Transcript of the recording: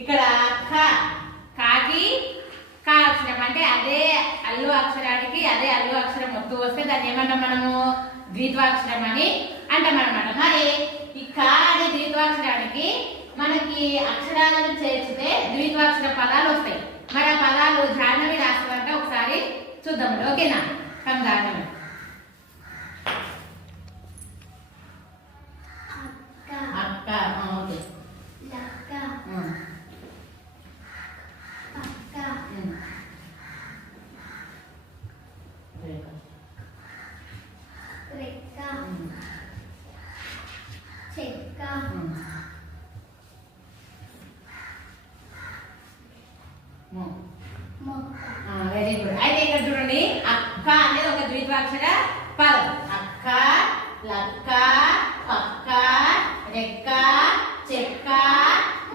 ఇక్కడ కాకి కా అక్షరం అంటే అదే అల్లు అక్షరానికి అదే అల్లు అక్షరం ఒత్తు వస్తే దాన్ని ఏమంటాం మనము ద్విత్వాక్షరం అని అంటాం అనమాట. మరి ఈ కా అనే ద్విత్వాక్షరానికి మనకి అక్షరాలను చేర్చితే ద్విత్వాక్షర పదాలు వస్తాయి. మరి ఆ పదాలు జాహ్నవి రాస్తారంటే ఒకసారి చూద్దాం. ఓకేనా? కమ్ జాహ్నవి. అక్క ఓకే. లక్క పక్క రెక్క చెక్క వెరీ గుడ్. అయితే ఇక్కడ చూడండి, అక్క అనేది ఒక ద్విత్వాక్షర పదం. అక్క, లక్క,